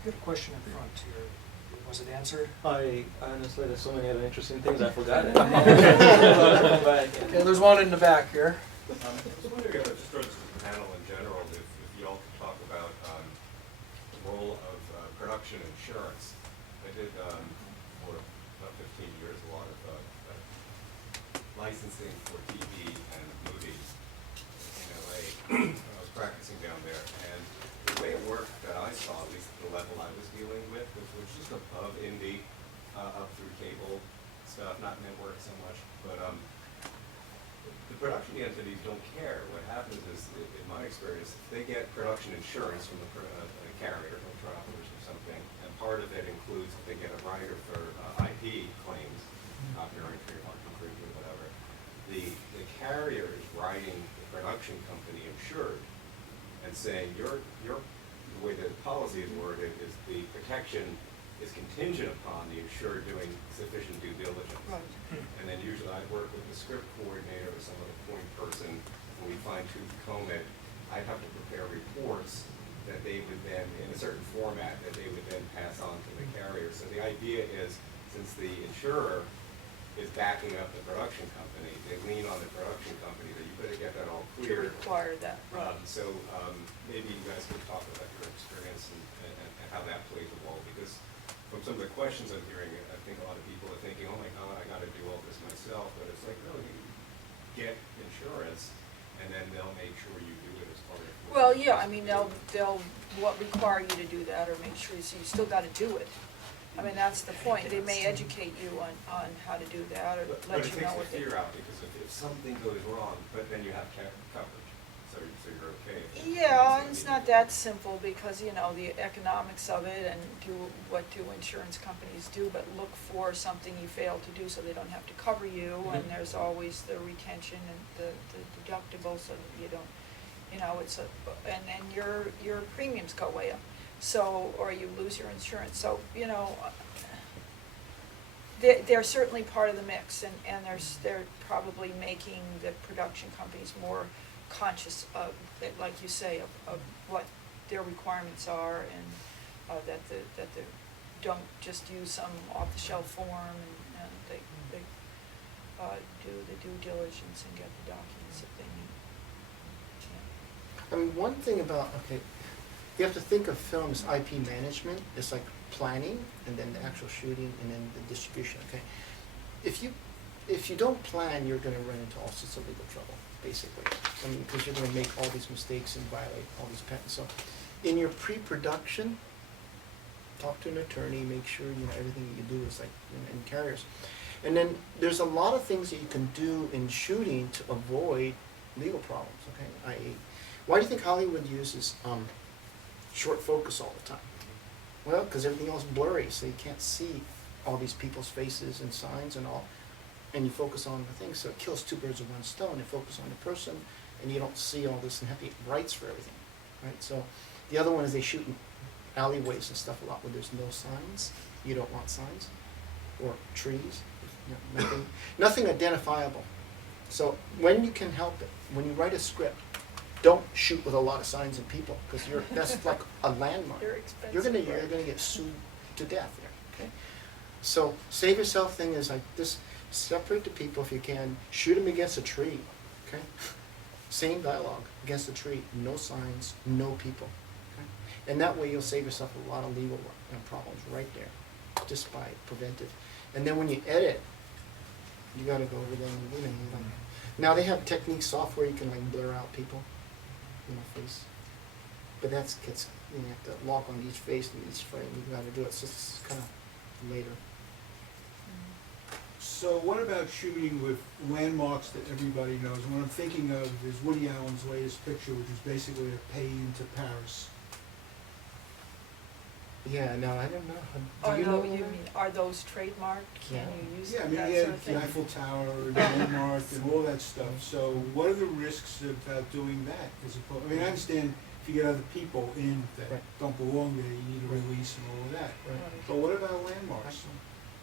You have a question in front here. Was it answered? I honestly, there's so many other interesting things I forgot. Okay, there's one in the back here. I was wondering, just for the panel in general, if you all could talk about the role of production insurance. I did, for about 15 years, a lot of licensing for TV and movies in LA. I was practicing down there, and the way it worked that I saw, at least at the level I was dealing with, was just above indie, up through cable stuff, not network so much, but the production entities don't care. What happens is, in my experience, they get production insurance from a carrier, Metropolis or something, and part of it includes if they get a rider for IP claims, copyright, trademark infringement, whatever. The carrier is writing the production company insured and saying the way the policy is worded is the protection is contingent upon the insured doing sufficient due diligence. Right. And then usually I'd work with the script coordinator or some other point person, and we fine tooth comb it. I'd have to prepare reports that they would then, in a certain format, that they would then pass on to the carrier. So the idea is, since the insurer is backing up the production company, they lean on the production company that you better get that all To clear. require that, right. Maybe you guys could talk about your experience and how that plays a role, because from some of the questions I'm hearing, I think a lot of people are thinking, oh my God, I got to do all this myself, but it's like, no, you get insurance, and then they'll make sure you do it as part of. Well, yeah, I mean, they'll require you to do that, or make sure you still got to do it. I mean, that's the point. They may educate you on how to do that, or But let it you know what takes the they. fear out, because if something goes wrong, but then you have coverage, so you're okay. Yeah, and it's not that simple, because, you know, the economics of it, and what do insurance companies do, but look for something you fail to do so they don't have to cover you, and there's always the retention and the deductible, so that you don't, you know, and then your premiums go way up. So, or you lose your insurance. So, you know, they're certainly part of the mix, and they're probably making the production companies more conscious of, like you say, of what their requirements are, and that they don't just use some off-the-shelf form, and they do the due diligence and get the documents that they need. I mean, one thing about, you have to think of film as IP management. It's like planning, and then the actual shooting, and then the distribution, okay? If you don't plan, you're gonna run into all sorts of legal trouble, basically. I mean, because you're gonna make all these mistakes and violate all these patents. So, in your pre-production, talk to an attorney, make sure, you know, everything you do is like, in carriers. And then, there's a lot of things that you can do in shooting to avoid legal problems, okay? I.e., why do you think Hollywood uses short focus all the time? Well, because everything else is blurry, so you can't see all these people's faces and signs and all, and you focus on the thing, so it kills two birds with one stone. You focus on the person, and you don't see all this and have to get rights for everything, right? So the other one is they shoot in alleyways and stuff a lot where there's no signs. You don't want signs, or trees, you know, nothing identifiable. So when you can help it, when you write a script, don't shoot with a lot of signs and people, because that's like a landmark. They're expensive. You're gonna get sued to death there. Okay, so save yourself thing is like this: separate the people if you can. Shoot them against a tree. Okay, same dialogue against a tree. No signs, no people. Okay, and that way you'll save yourself a lot of legal problems right there, just by preventive. And then when you edit, you gotta go over them. You know, now they have technique software you can like blur out people. Face, but that's gets you have to lock on each face and each frame. You got to do it. So it's kind of later. So what about shooting with landmarks that everybody knows? And what I'm thinking of is Woody Allen's latest picture, which is basically a pay into Paris. Yeah, no, I don't know. Oh, Do you no, know? you mean, are those trademarked? Can Yeah. you use Yeah, I that mean, sort yeah, of the thing? Eiffel Tower, and landmark, and all that stuff. So what are the risks about doing that? As opposed, I mean, I understand if you get other people in that Right. don't belong there, you need a release and all of that. Right. But what about landmarks?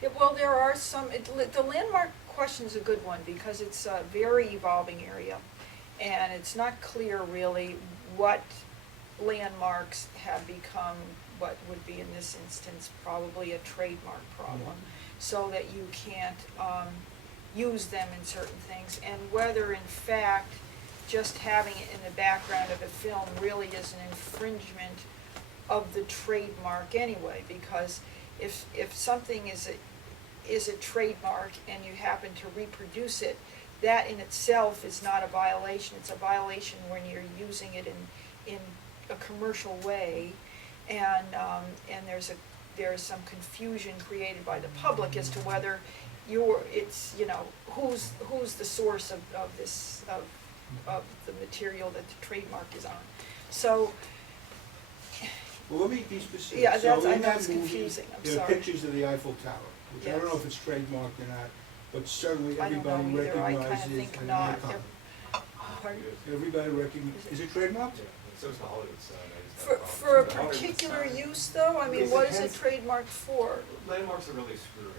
Yeah, well, there are some, the landmark question is a good one, because it's a very evolving area, and it's not clear really what landmarks have become what would be in this instance probably a trademark problem, so that you can't use them in certain things, and whether in fact just having it in the background of a film really is an infringement of the trademark anyway, because if something is a trademark and you happen to reproduce it, that in itself is not a violation. It's a violation when you're using it in a commercial way, and there's some confusion created by the public as to whether it's, you know, who's the source of the material that the trademark is on. So, Well, let me be specific. yeah, So that's, I in know that it's movie, confusing, I'm there are sorry. pictures of the Eiffel Tower, which I don't know Yes. if it's trademarked or not, but certainly I don't know everybody either. I kinda recognizes think an not. icon. Pardon? Everybody recognizes, is it trademarked? Yeah, so is the Hollywood sign. I just For, have for a problems with the Hollywood particular sign. use though, I mean, It what is it depends. trademarked for? Landmarks are really screwy.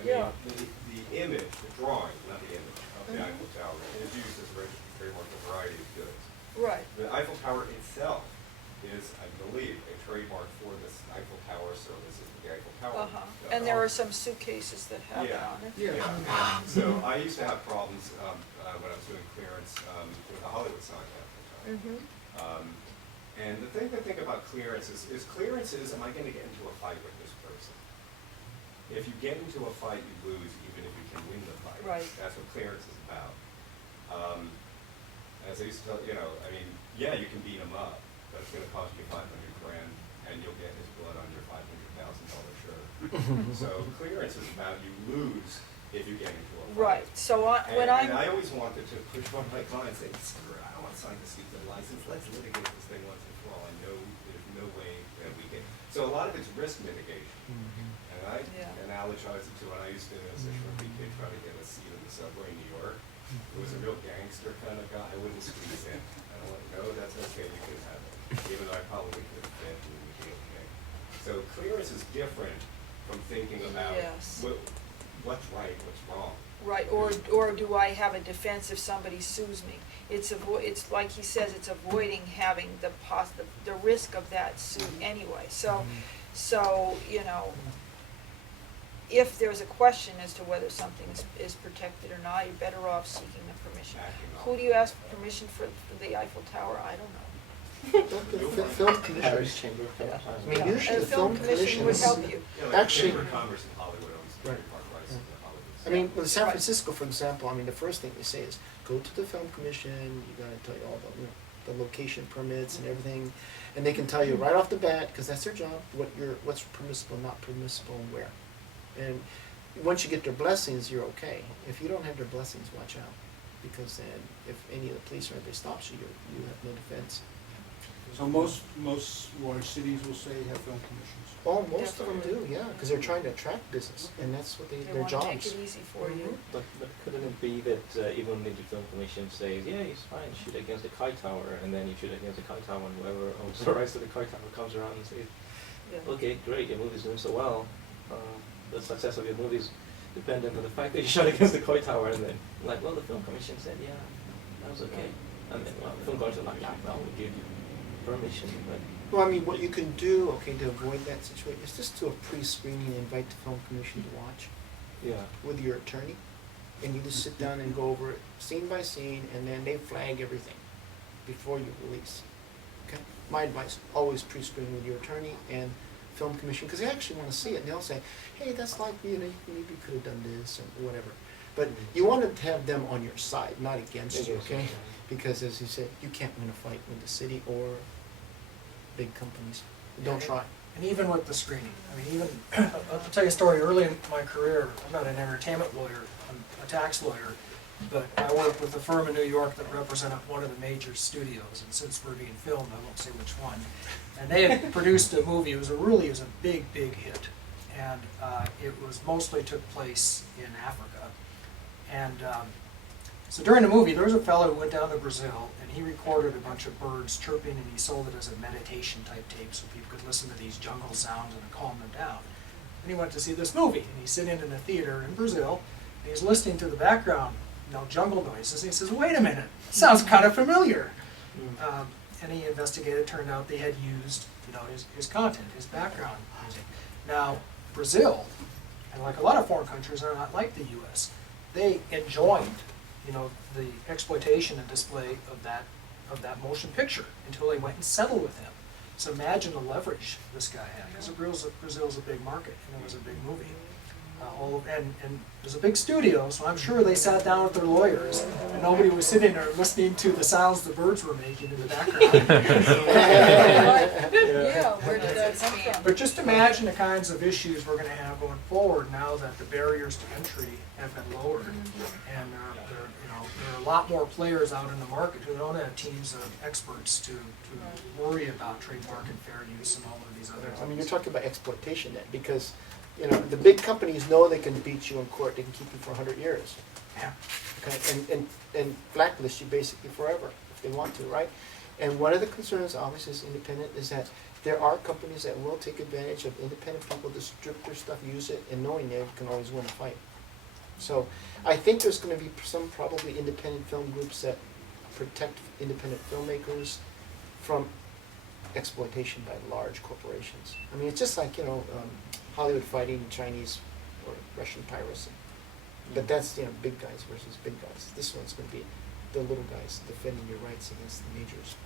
I Yeah. mean, the image, the drawing, not the image, of the Mhm. Eiffel Tower is used as a registered trademark for a variety of goods. Right, The Eiffel Tower itself is, I believe, a trademark for this Eiffel Tower services, the Eiffel Tower. and there are some suitcases that have it Yeah. on it. Yeah. So I used to have problems, when I was doing clearance, with the Hollywood sign at the time. Mm-hmm, And the thing to think about clearance is clearance is, am I gonna get into a fight with this person? If you get into a fight, you lose, even if you can win the fight. Right. That's what clearance is about. As I used to tell, you know, I mean, yeah, you can beat him up, but it's gonna cost you $500 grand, and you'll get his blood on your $500,000 shirt. So clearance is about you lose if you get into a fight. right, so when And I'm, I always wanted to push one of my clients, say, screw it, I don't want to sign this stupid license, let's litigate this thing once and for all. I know there's no way that we can. So a lot of it's risk mitigation. And I Yeah. analogize it to when I used to, as a shrimpy kid, try to get a seat in the subway in New York. It was a real gangster kind of guy, I wouldn't squeeze in. I don't want, no, that's okay, you can have it, even though I probably could have fit and it would be okay. So clearance is different from thinking about Yes. what's right, what's wrong. right, or do I have a defense if somebody sues me? It's like he says, it's avoiding having the risk of that suit anyway. So, you know, if there's a question as to whether something is protected or not, you're better off seeking the permission. Acting on Who it. do you ask permission for the Eiffel Tower? I don't know. The film commission. Paris Chamber of Yeah. Commerce. I mean, Yeah. usually And the the film commission would commissions- help you. Yeah, like Actually- the Chamber of Commerce in Hollywood owns the Right. trademark rights of the Hollywood. I mean, with San Right. Francisco, for example, I mean, the first thing they say is, go to the film commission, you gotta tell you all the, you know, the location permits and everything, and they can tell you right off the bat, because that's their job, what's permissible, not permissible, and where. And once you get their blessings, you're okay. If you don't have their blessings, watch out, because then if any of the police or anybody stops you, you have no defense. So most large cities will say have film commissions. Oh, most of them do, yeah, because they're trying to attract business, and that's what They their want to make jobs. it easy for you. But couldn't it be that even when the film commission says, yeah, it's fine, shoot against the Kite Tower, and then you shoot against the Kite Tower, and whoever owns the rights to the Kite Tower comes around and says, Yeah. okay, great, your movie's doing so well. The success of your movie is dependent on the fact that you shot against the Kite Tower, and then like, well, the film commission said, yeah, that was okay, and then well, the film commission like, yeah, well, we give you permission, but Well, I mean, what you can do, okay, to avoid that situation, is just do a pre-screening and invite the film commission to watch yeah. with your attorney, and you just sit down and go over it scene by scene, and then they flag everything before you release. Okay? My advice, always pre-screen with your attorney and film commission, because they actually want to see it, and they'll say, hey, that's like, you know, you maybe could have done this, or whatever. But you want to have them on your side, not against you, okay? Because as you said, you can't win a fight with the city or big companies. Don't try. And even with the screening, I mean, even, I'll tell you a story, early in my career, I'm not an entertainment lawyer, I'm a tax lawyer, but I worked with a firm in New York that represented one of the major studios, and since we're being filmed, I won't say which one. And they had produced a movie, it was a big, big hit, and it was mostly took place in Africa. And so during the movie, there was a fellow who went down to Brazil, and he recorded a bunch of birds chirping, and he sold it as a meditation type tape so people could listen to these jungle sounds and calm them down. And he went to see this movie, and he's sitting in a theater in Brazil, and he's listening to the background, jungle noises, and he says, wait a minute, sounds kind of familiar. he investigated, turned out they had used, his content, his background music. Now, Brazil, and like a lot of foreign countries, are not like the US. They enjoined, the exploitation and display of that motion picture until they went and settled with him. So imagine the leverage this guy had, because Brazil's a big market, and it was a big movie. And it was a big studio, so I'm sure they sat down with their lawyers, and nobody was sitting there listening to the sounds the birds were making in the background. Yeah, where did that come from? But just imagine the kinds of issues we're gonna have going forward now that the barriers to entry have been lowered. And there are a lot more players out in the market who don't have teams of experts to worry about trademark and fair use and all of these other things. I mean, you're talking about exploitation then, because, the big companies know they can beat you in court, they can keep you for 100 years. Yeah. Okay, and blacklist you basically forever if they want to, right? And one of the concerns, obviously, as independent, is that there are companies that will take advantage of independent people to strip their stuff, use it, and knowing they can always win a fight. So I think there's going to be some probably independent film groups that protect independent filmmakers from exploitation by large corporations. I mean, it's just like, Hollywood fighting Chinese or Russian piracy. But that's, big guys versus big guys. This one's going to be the little guys defending your rights against the majors.